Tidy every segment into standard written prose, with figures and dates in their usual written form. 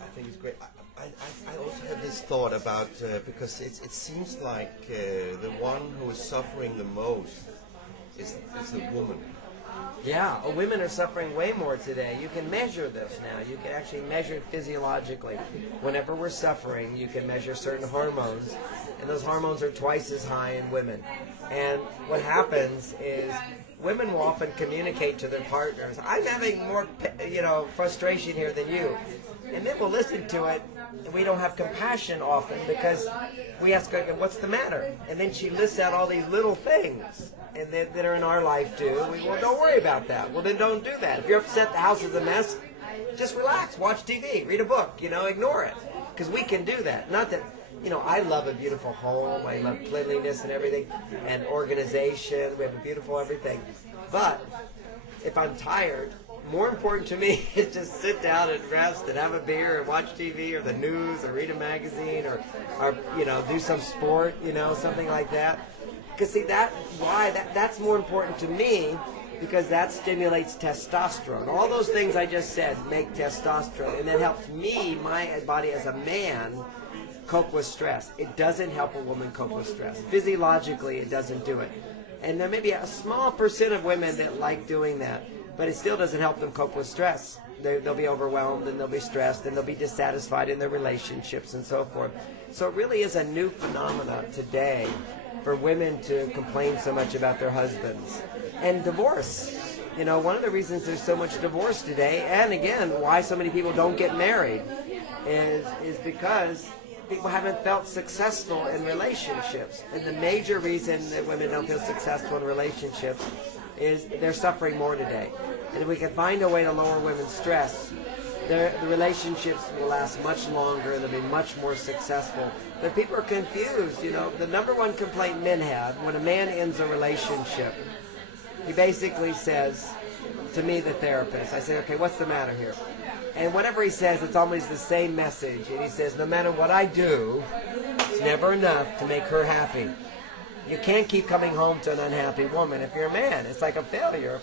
I think it's great. I also have this thought about because it seems like the one who is suffering the most is the woman. Yeah, women are suffering way more today. You can measure this now. You can actually measure it physiologically. Whenever we're suffering, you can measure certain hormones, and those hormones are twice as high in women. And what happens is women will often communicate to their partners, I'm having more, frustration here than you. And then we'll listen to it, and we don't have compassion often because we ask her, what's the matter? And then she lists out all these little things and that are in our life too. Well, don't worry about that. Well, then don't do that. If you're upset the house is a mess, just relax, watch TV, read a book, ignore it. Because we can do that. Not that, I love a beautiful home. I love cleanliness and everything and organization. We have a beautiful everything. But if I'm tired, more important to me is just sit down and rest and have a beer and watch TV or the news or read a magazine or do some sport, something like that. Because see, that's more important to me because that stimulates testosterone. All those things I just said make testosterone, and that helps me, my body as a man, cope with stress. It doesn't help a woman cope with stress. Physiologically, it doesn't do it. And there may be a small percent of women that like doing that, but it still doesn't help them cope with stress. They'll be overwhelmed and they'll be stressed and they'll be dissatisfied in their relationships and so forth. So it really is a new phenomenon today for women to complain so much about their husbands. And divorce. One of the reasons there's so much divorce today, and again, why so many people don't get married, is because people haven't felt successful in relationships. And the major reason that women don't feel successful in relationships is they're suffering more today. And if we can find a way to lower women's stress, the relationships will last much longer and they'll be much more successful. But people are confused. The number one complaint men have when a man ends a relationship, he basically says to me, the therapist, I say, okay, what's the matter here? And whatever he says, it's always the same message. And he says, no matter what I do, it's never enough to make her happy. You can't keep coming home to an unhappy woman. If you're a man, it's like a failure.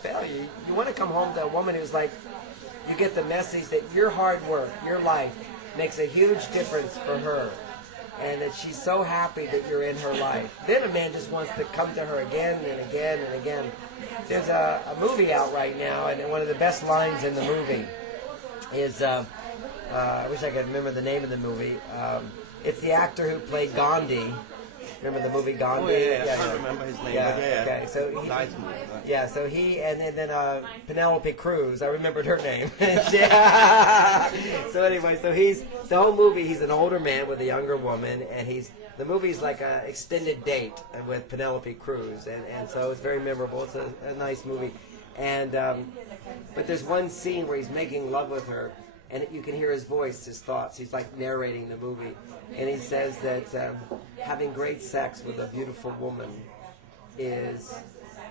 You want to come home to a woman who's like, you get the message that your hard work, your life, makes a huge difference for her. And that she's so happy that you're in her life. Then a man just wants to come to her again and again and again. There's a movie out right now, and one of the best lines in the movie is, I wish I could remember the name of the movie. It's the actor who played Gandhi. Remember the movie Gandhi? Oh, yeah. I can't remember his name. Yeah, But yeah. okay. So he, Nice movie. yeah, so he, and then Penelope Cruz, I remembered her name. So anyway, so the whole movie, he's an older man with a younger woman, and the movie's like an extended date with Penelope Cruz, and so it's very memorable. It's a nice movie. And, but there's one scene where he's making love with her, and you can hear his voice, his thoughts. He's like narrating the movie. And he says that having great sex with a beautiful woman is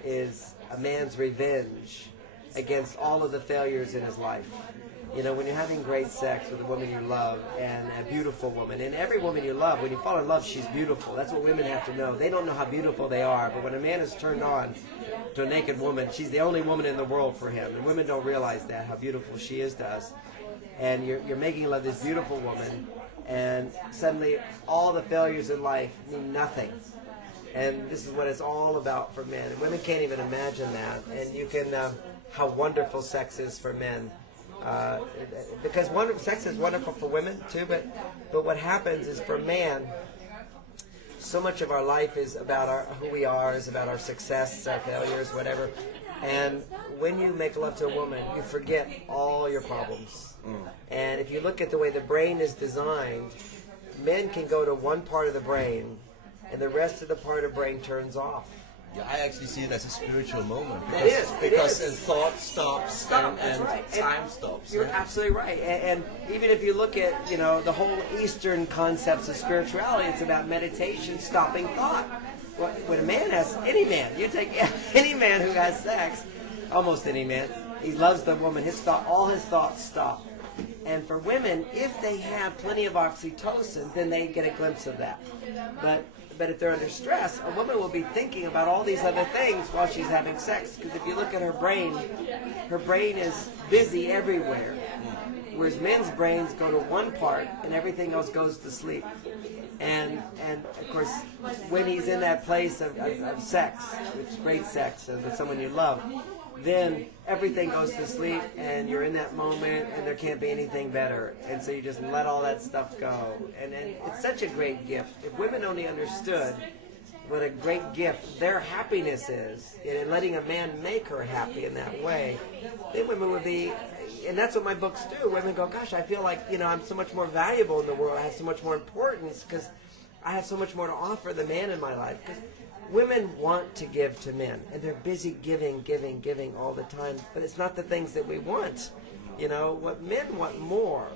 a man's revenge against all of the failures in his life. When you're having great sex with a woman you love and a beautiful woman, and every woman you love, when you fall in love, she's beautiful. That's what women have to know. They don't know how beautiful they are, but when a man is turned on to a naked woman, she's the only woman in the world for him. And women don't realize that, how beautiful she is to us. And you're making love this beautiful woman, and suddenly all the failures in life mean nothing. And this is what it's all about for men. And women can't even imagine that. And you can, how wonderful sex is for men. Because sex is wonderful for women too, but what happens is for man, so much of our life is about who we are, is about our success, our failures, whatever. And when you make love to a woman, you forget all your problems. And if you look at the way the brain is designed, men can go to one part of the brain, and the rest of the part of the brain turns off. Yeah, I actually see it as a spiritual moment. Because thought stops and right. time stops. You're absolutely right. And even if you look at, the whole Eastern concepts of spirituality, it's about meditation, stopping thought. When a man any man, you take any man who has sex, almost any man, he loves the woman, all his thoughts stop. And for women, if they have plenty of oxytocin, then they get a glimpse of that. But but if they're under stress, a woman will be thinking about all these other things while she's having sex. Because if you look at her brain is busy everywhere. Whereas men's brains go to one part and everything else goes to sleep. And of course, when he's in that place of sex, which is great sex, with someone you love, then everything goes to sleep and you're in that moment and there can't be anything better. And so you just let all that stuff go. And it's such a great gift. If women only understood what a great gift their happiness is, and letting a man make her happy in that way, then women would be, and that's what my books do. Women go, gosh, I feel like, I'm so much more valuable in the world. I have so much more importance because I have so much more to offer the man in my life. Because women want to give to men, and they're busy giving all the time. But it's not the things that we want. What men want more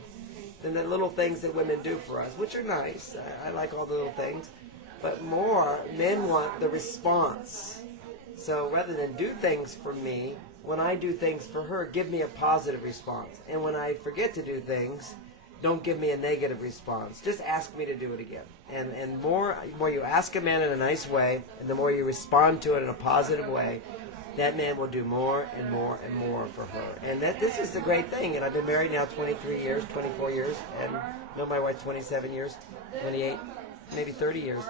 than the little things that women do for us, which are nice. I like all the little things. But more, men want the response. So rather than do things for me, when I do things for her, give me a positive response. And when I forget to do things, don't give me a negative response. Just ask me to do it again. And more you ask a man in a nice way, and the more you respond to it in a positive way, that man will do more and more and more for her. And this is the great thing. And I've been married now 23 years, 24 years, and know my wife 27 years, 28, maybe 30 years.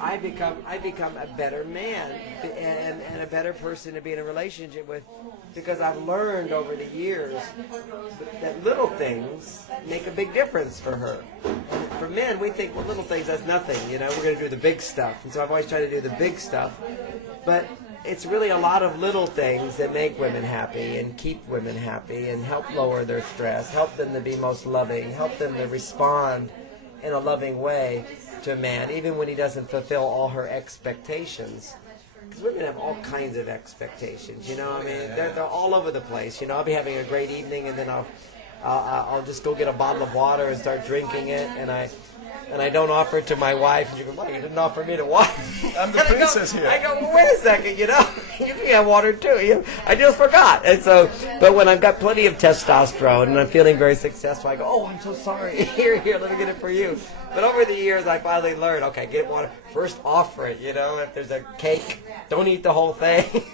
I become a better man and a better person to be in a relationship with, because I've learned over the years that little things make a big difference for her. And for men, we think, well, little things, that's nothing. We're going to do the big stuff. And so I've always tried to do the big stuff. But it's really a lot of little things that make women happy and keep women happy and help lower their stress, help them to be most loving, help them to respond in a loving way to a man, even when he doesn't fulfill all her expectations. Because women have all kinds of expectations, they're all over the place. I'll be having a great evening, and then I'll just go get a bottle of water and start drinking it, and I don't offer it to my wife, and she goes, "Well, you didn't offer me to water." I'm the princess here. I go, well, wait a second, you can have water too. I just forgot. And so, but when I've got plenty of testosterone and I'm feeling very successful, I go, "Oh, I'm so sorry. Here, let me get it for you." But over the years, I finally learned, okay, get water. First, offer it. If there's a cake, don't eat the whole thing.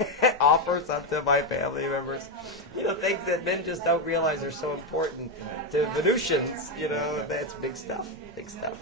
Offer some to my family members. Things that men just don't realize are so important to Venusians. That's big stuff. Big stuff.